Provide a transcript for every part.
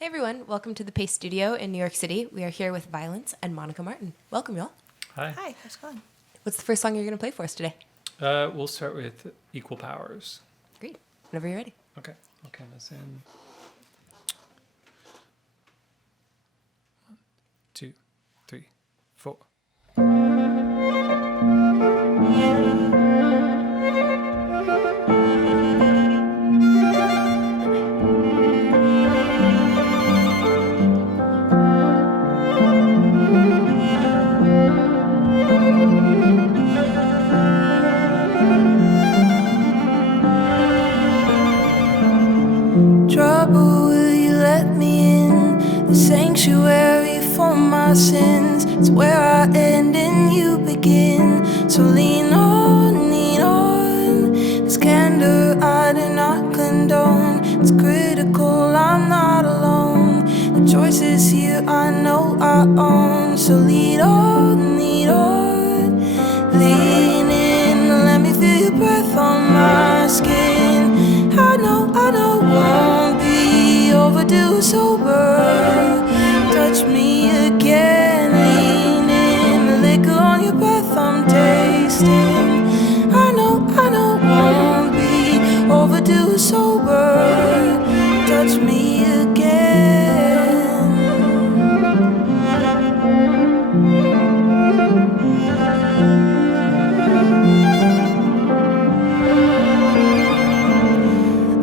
Hey everyone, welcome to the Pace Studio in New York City. We are here with Violence and Monica Martin. Welcome, y'all. Hi. Hi, how's it going? What's the first song you're going to play for us today? We'll start with Equal Powers. Great. Whenever you're ready. Okay. I'll count us in. 1, 2, 3, 4. Trouble, will you let me in? The sanctuary for my sins. It's where I end and you begin. So lean on, lean on. This candor I do not condone. It's critical, I'm not alone. The choices here I know I own. So lead on, lead on. Lean in, let me feel your breath on my skin. I know, won't be overdue sober. Touch me again, lean in. The liquor on your breath I'm tasting. I know, won't be overdue sober. Touch me again.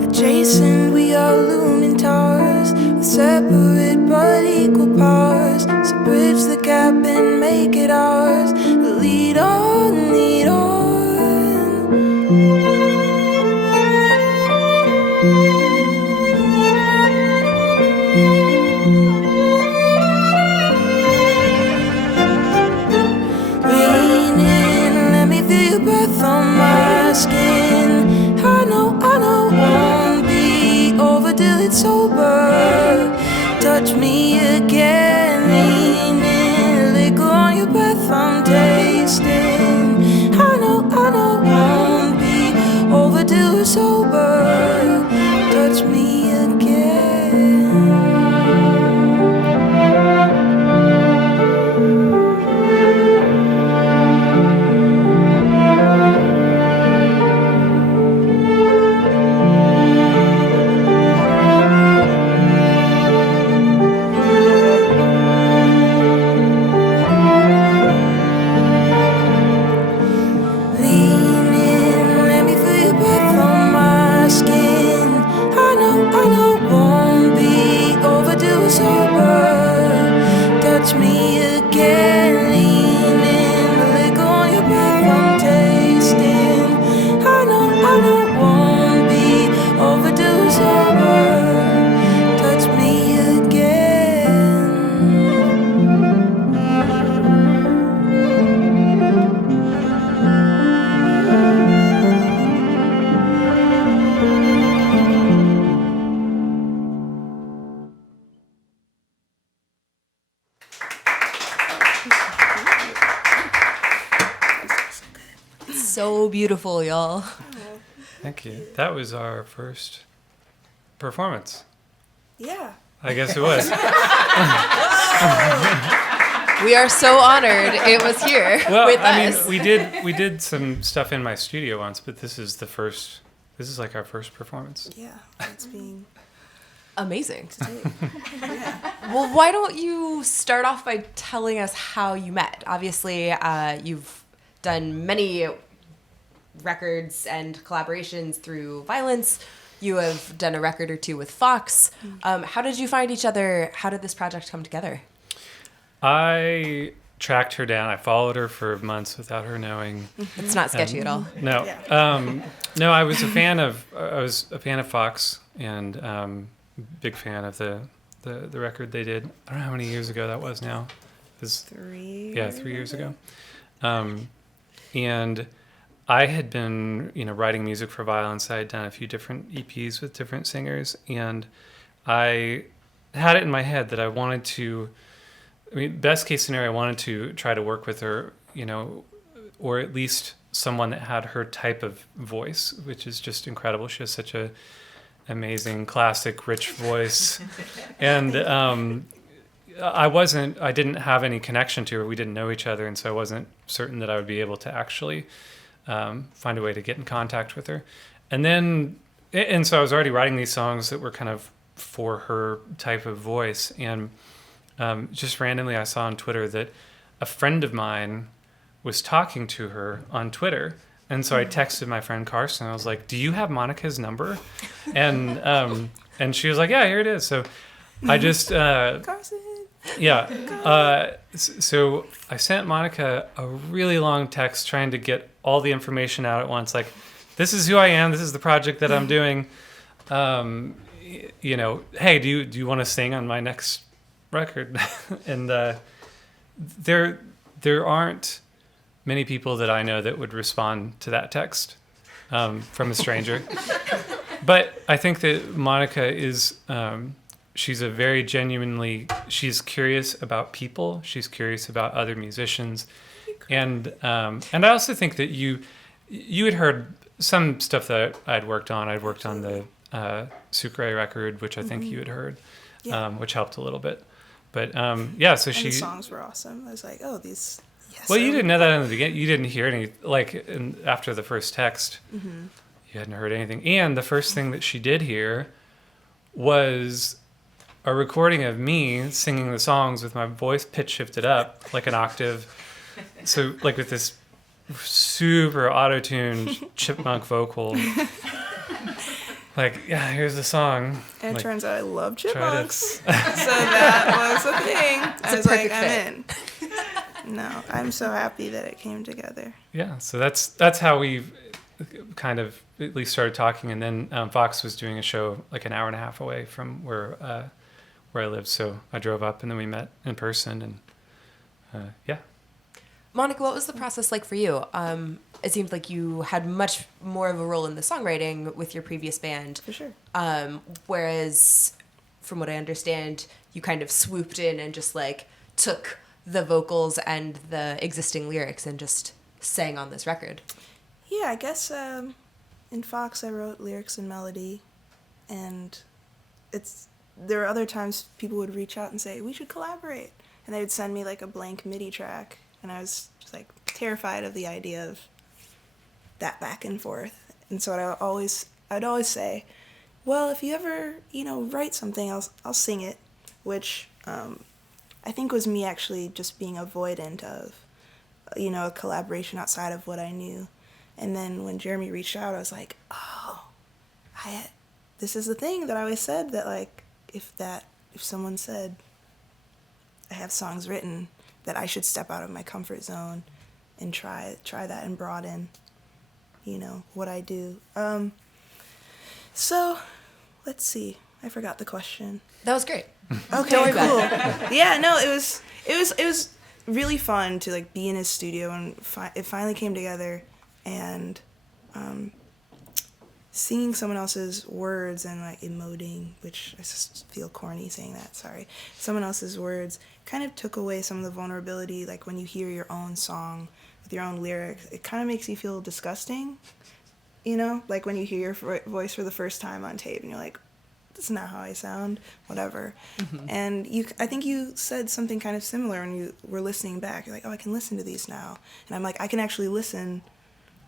Adjacent, we are looming towers with separate but equal powers. So bridge the gap and make it ours. Lead on, lead on. Lean in, let me feel your breath on my skin. I know, won't be overdue it sober. Touch me again, lean in. Liquor on your breath I'm tasting. I know, won't be overdue sober. Touch me again. Lean in, let me feel your breath on my skin. I know, won't be overdue sober. Touch me again, lean in. The liquor on your breath I'm tasting. I know, won't be overdue sober. Touch me again. So beautiful, y'all. Thank you. That was our first performance. Yeah. I guess it was. We are so honored it was here Well, with I us. mean, we did some stuff in my studio once, but this is like our first performance. Yeah. It's being Amazing. taped. Well, why don't you start off by telling us how you met? Obviously, you've done many records and collaborations through Violence. You have done a record or two with Fox. How did you find each other? How did this project come together? I tracked her down. I followed her for months without her knowing. It's not sketchy at all. No, Yeah. no. I was a fan of Fox and big fan of the record they did. I don't know how many years ago that was now. It was 3 Yeah, 3 years ago. And I had been, writing music for Violence. I had done a few different EPs with different singers, and I had it in my head that I wanted to. Best case scenario, I wanted to try to work with her, or at least someone that had her type of voice, which is just incredible. She has such amazing, classic, rich voice. And I didn't have any connection to her. We didn't know each other, and so I wasn't certain that I would be able to actually find a way to get in contact with her. And so I was already writing these songs that were kind of for her type of voice. And just randomly I saw on Twitter that a friend of mine was talking to her on Twitter. And so I texted my friend Carson. I was like, "Do you have Monica's number?" And she was like, "Yeah, here it is." So I just Carson. yeah. So I sent Monica a really long text trying to get all the information out at once. Like, this is who I am. This is the project that I'm doing. Hey, do you want to sing on my next record? And there aren't many people that I know that would respond to that text from a stranger. But I think that Monica is... she's a very she's curious about people. She's curious about other musicians. And I also think that you had heard some stuff that I'd worked on. I'd worked on the Sucre record, which I think you had heard, which helped a little bit. But so And the songs were awesome. I was like, oh, these... Yes, well, you didn't know that in the beginning. You didn't hear any, after the first text, you hadn't heard anything. And the first thing that she did hear was a recording of me singing the songs with my voice pitch shifted up like an octave. So like with this super auto-tuned chipmunk vocal. Like, yeah, here's the song. And it like, turns out I love chipmunks. So that was a thing. I was like, I'm in. No, I'm so happy that it came together. Yeah, so that's how we've kind of at least started talking. And then Fox was doing a show like an hour and a half away from where I lived. So I drove up and then we met in person. And yeah. Monica, what was the process like for you? It seemed like you had much more of a role in the songwriting with your previous band. For sure. Whereas, from what I understand, you kind of swooped in and just like took the vocals and the existing lyrics and just sang on this record. Yeah, I guess in Fox I wrote lyrics and melody, and there were other times people would reach out and say, we should collaborate, and they would send me like a blank MIDI track, and I was just like terrified of the idea of that back and forth. And so I'd always say, well, if you ever write something, I'll sing it, which I think was me actually just being avoidant of a collaboration outside of what I knew. And then when Jeremy reached out, I was like, oh, this is the thing that I always said, that like if someone said I have songs written, that I should step out of my comfort zone and try that and broaden what I do. So let's see, I forgot the question. That was great. Okay, Don't worry cool. about it. Yeah, no, it was really fun to like be in his studio, and it finally came together, and singing someone else's words and like emoting, which I just feel corny saying that, sorry. Someone else's words kind of took away some of the vulnerability. Like when you hear your own song with your own lyrics, it kind of makes you feel disgusting, like when you hear your voice for the first time on tape and you're like, that's not how I sound, whatever. Mm-hmm. And I think you said something kind of similar when you were listening back. You're like, oh, I can listen to these now. And I'm like, I can actually listen.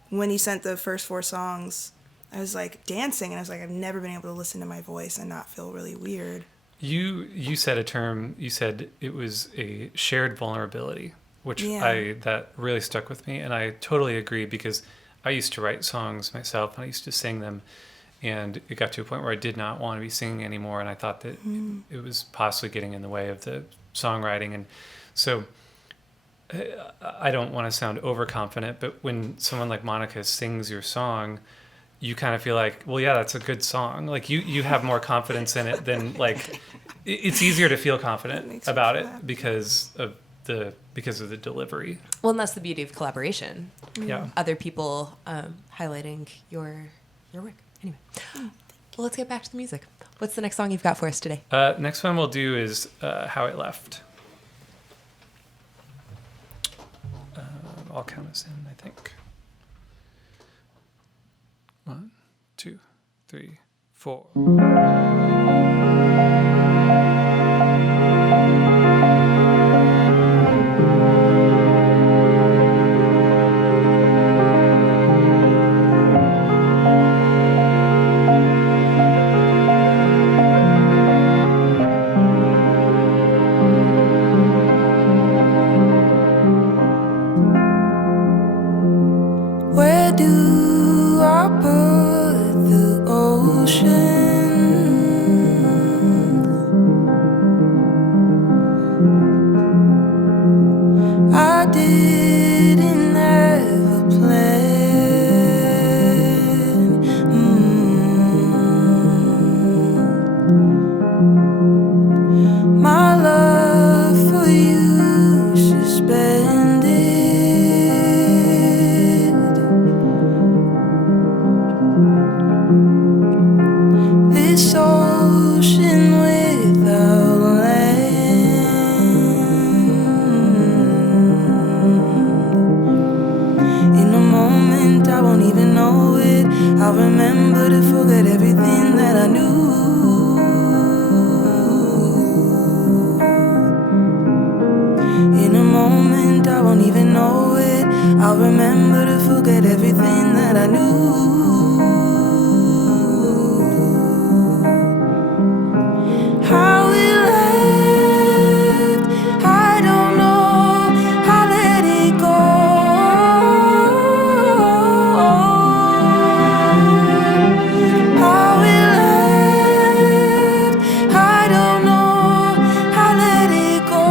When you sent the first 4 songs, I was like dancing, and I was like, I've never been able to listen to my voice and not feel really weird. You said a term, you said it was a shared vulnerability, which that really stuck with me. And I totally agree, because I used to write songs myself and I used to sing them. And it got to a point where I did not want to be singing anymore, and I thought that it was possibly getting in the way of the songwriting. And so I don't want to sound overconfident, but when someone like Monica sings your song, you kind of feel like, well, yeah, that's a good song. Like you have more confidence in it than like it's easier to feel confident about it because of the delivery. Well, and that's the beauty of collaboration. Yeah. Other people highlighting your work. Anyway, well, let's get back to the music. What's the next song you've got for us today? Next one we'll do is How It Left. I'll count us in, I think. 1, 2, 3, 4. Where do I put the ocean? I didn't have a plan. My love for you suspended. This ocean without land. In a moment I won't even know it. I'll remember to forget everything that I knew. In a moment I won't even know it. I'll remember to forget everything that I knew. How it left, I don't know. I let it go. How it left, I don't know. I let it go.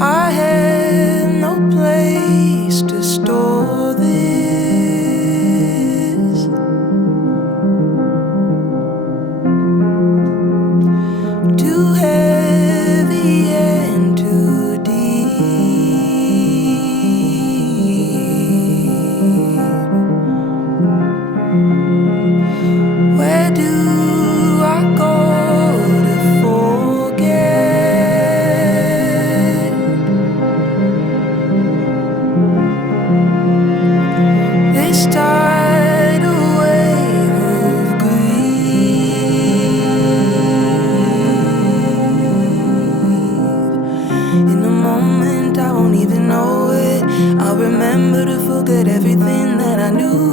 I had no place to store this. Too heavy and too deep. Where do I go to forget this tidal wave of grief? In a moment I won't even know it. I'll remember to forget everything that I knew.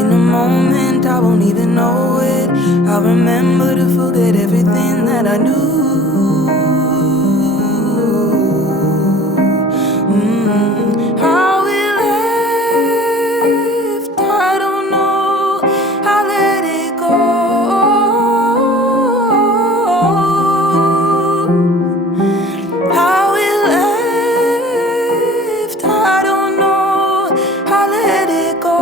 In a moment I won't even know it. I'll remember to forget everything that I knew. How it left, I don't know. I let it go. How it left, I don't know. I let it go.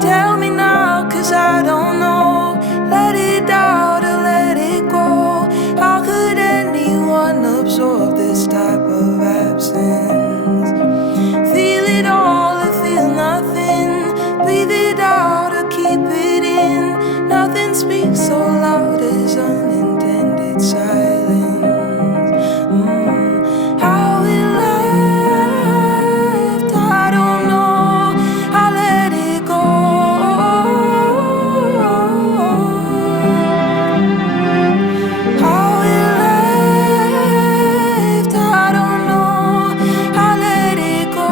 Tell me now, 'cause I don't know. Let it out or let it go. How could anyone absorb this type of absence? Feel it all or feel nothing. Breathe it out or keep it in. Nothing speaks so loud as unintended silence. How it left, I don't know. I let it go. How it left, I don't know. I let it go.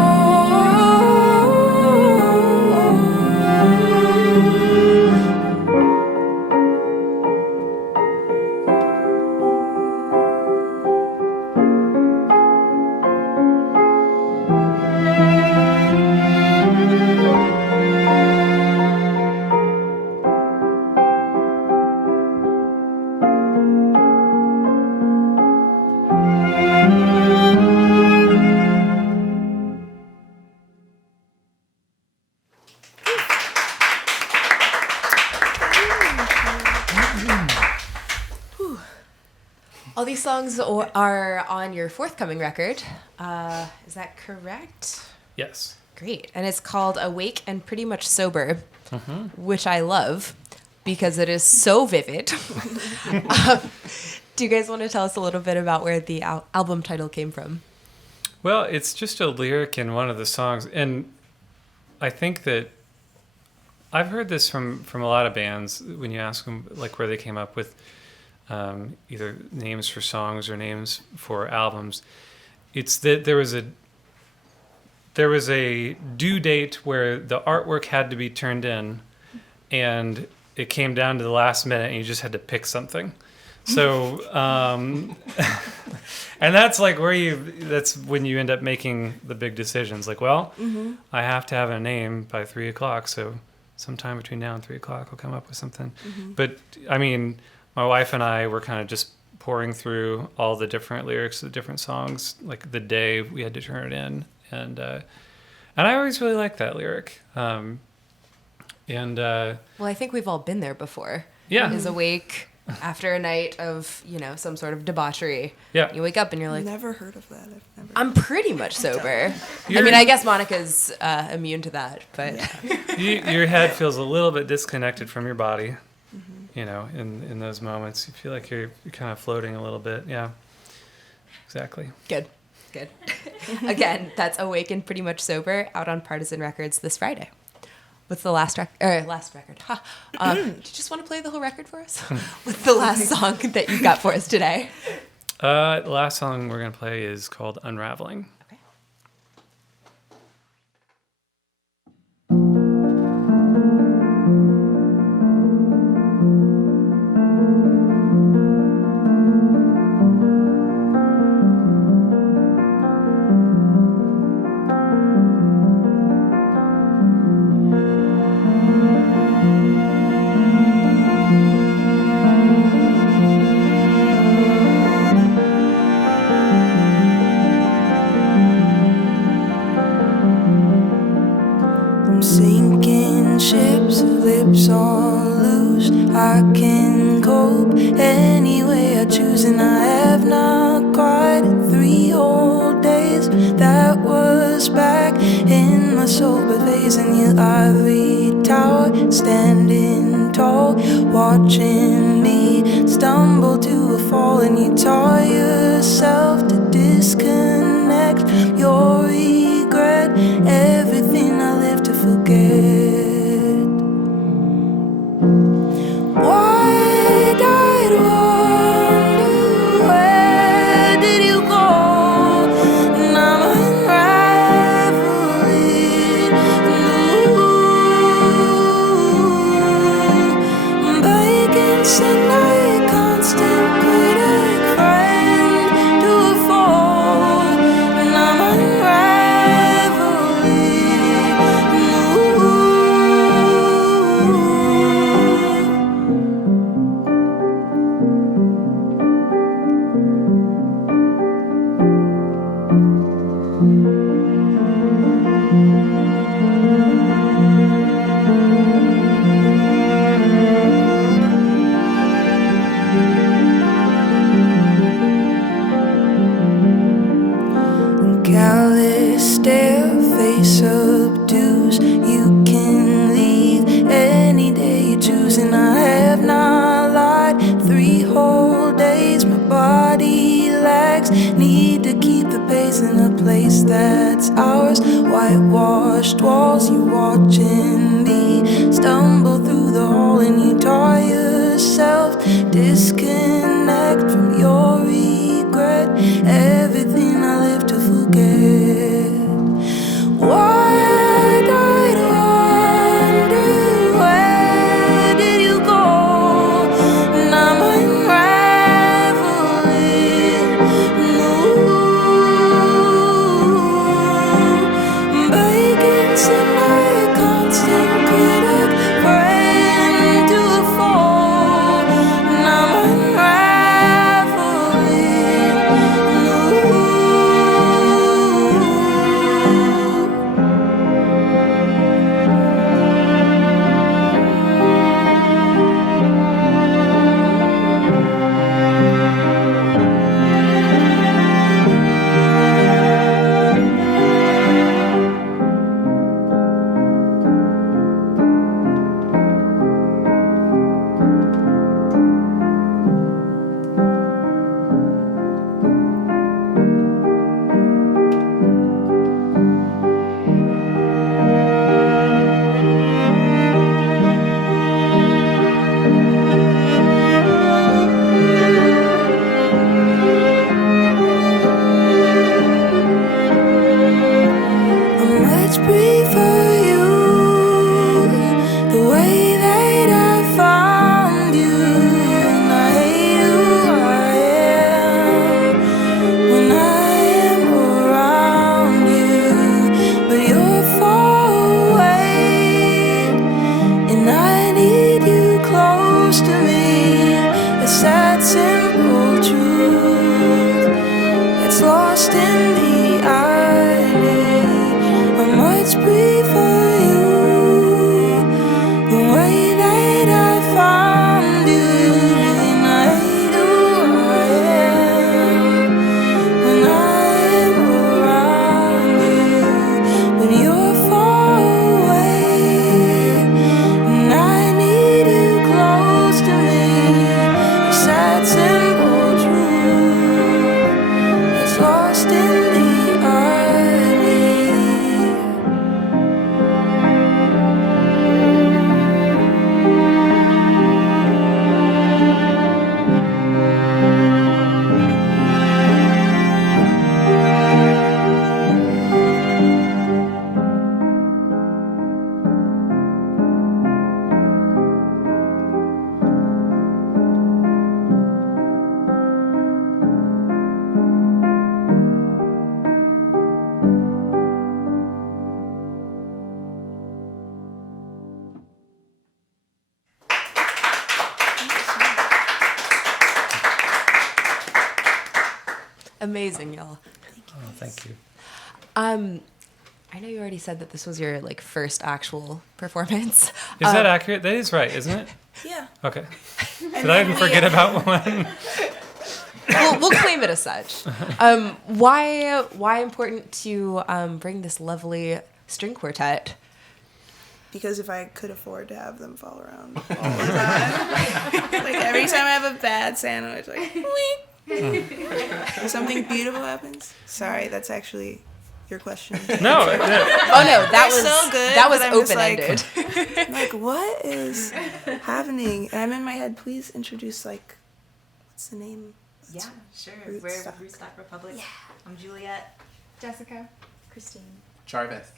All these songs are on your forthcoming record. Is that correct? Yes. Great. And it's called Awake and Pretty Much Sober, which I love. because it is so vivid. um, do you guys want to tell us a little bit about where the album title came from? Well, it's just a lyric in one of the songs, and I think that I've heard this from a lot of bands when you ask them like where they came up with either names for songs or names for albums. It's that there was a due date where the artwork had to be turned in, and it came down to the last minute, and you just had to pick something. So, and that's like that's when you end up making the big decisions. Like, well, I have to have a name by 3:00, so sometime between now and 3:00, I'll come up with something. But I mean, my wife and I were kind of just pouring through all the different lyrics of the different songs, like the day we had to turn it in, and I always really liked that lyric. Well, I think we've all been there before. Yeah. Is awake after a night of, some sort of debauchery. Yeah. You wake up and you're like, Never heard of that. I'm pretty much sober. I mean, I guess Monica's immune to that, but Your head feels a little bit disconnected from your body. In those moments, you feel like you're kind of floating a little bit. Yeah, exactly. Good. Again, that's Awake and Pretty Much Sober, out on Partisan Records this Friday. What's the last record? Huh. Do you just want to play the whole record for us? What's the last song that you got for us today? The last song we're going to play is called Unraveling. Okay. I'm sinking ships, lips on loose. I can cope any way I choose, and I have not cried in 3 whole days. That was back in my sober phase, in your ivory tower, standing tall, watching me stumble to a fall, and you taught yourself to disconnect from your regret, everything I live to forget. Wide eyed wonder, where did you go? And I'm unraveling, Vacance and I, constant critic, friend to a foe, and I'm unraveling. Callous stare, face subdues. You can leave any day you choose, and I have not lied 3 whole days. My body lags, need to keep the pace in a place that's ours. Whitewashed walls, you're watching me stumble through the hall, and you taught yourself disconnect from your regret, everything I live to forget. Wide-eyed wonder, where did you go? And I'm unraveling. Vacance and I, constant critic, friend to a fall. Amazing, y'all. Oh, thank you. I know you already said that this was your like first actual performance. Is that accurate? That is right, isn't it? Yeah. Okay. And Did I then we- forget about one? We'll claim it as such. Why important to bring this lovely string quartet? Because if I could afford to have them fall around all the time, like every time I have a bad sandwich, like something beautiful happens. Sorry, that's actually your question. No. Oh no, that was so good, that was but I'm just open ended. I'm like, what is happening? And I'm in my head. Please introduce like, what's the name? Yeah, sure. Rootstock. We're Rootstock Republic. Yeah. I'm Juliet. Jessica, Christine. Jarvis.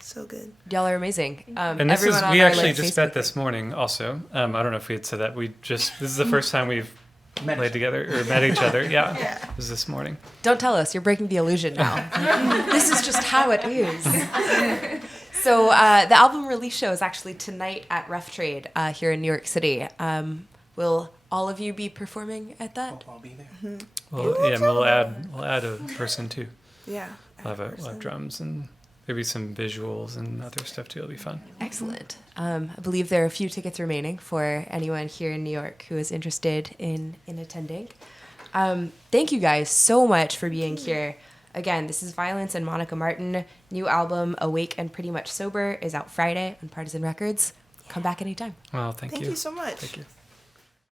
So good. Y'all are amazing. And this is, everyone on we our, actually like, just Facebook met this morning also. I don't know if we had said that. This is the first time we've played together or met each other. Yeah. It was this morning. Don't tell us. You're breaking the illusion now. This is just how it is. So the album release show is actually tonight at Rough Trade here in New York City. Will all of you be performing at that? I'll be there. Well, yeah, and we'll add a person too. Yeah. We'll have drums and maybe some visuals and other stuff too. It'll be fun. Excellent. I believe there are a few tickets remaining for anyone here in New York who is interested in attending. Thank you guys so much for being here. Again, this is Violence and Monica Martin. New album, Awake and Pretty Much Sober, is out Friday on Partisan Records. Come back anytime. Well, thank you. Thank you so much. Thank you.